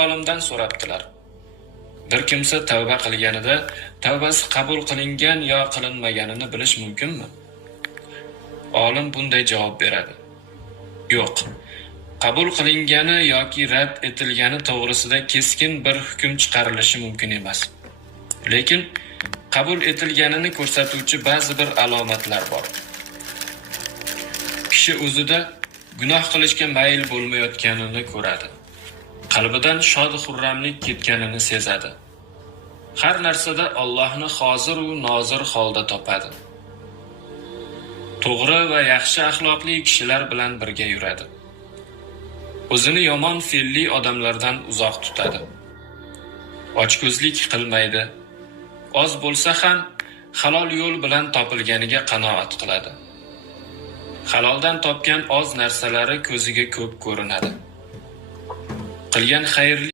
olimdan so'rabdilar. Bir kimsa tavba qilganida tavbasi qabul qilingan yo qilinmaganini bilish mumkinmi? Olim bunday javob beradi. Yo'q. Qabul qilingani yoki rad etilgani to'g'risida keskin bir hukm chiqarilishi mumkin emas. Lekin qabul etilganini ko'rsatuvchi ba'zi bir alomatlar bor. Kishi o'zida gunoh qilishga mayl bo'lmayotganini ko'radi. Qalbidan shod-xurramlik ketganini sezadi. Har narsada Allohni hozir va nozir holda topadi. To'g'ri va yaxshi axloqli kishilar bilan birga yuradi. O'zini yomon fe'lli odamlardan uzoq tutadi. Ochko'zlik qilmaydi. Oz bo'lsa ham halol yo'l bilan topilganiga qanoat qiladi. Haloldan topgan oz narsalari ko'ziga ko'p ko'rinadi. Qilgan xayrli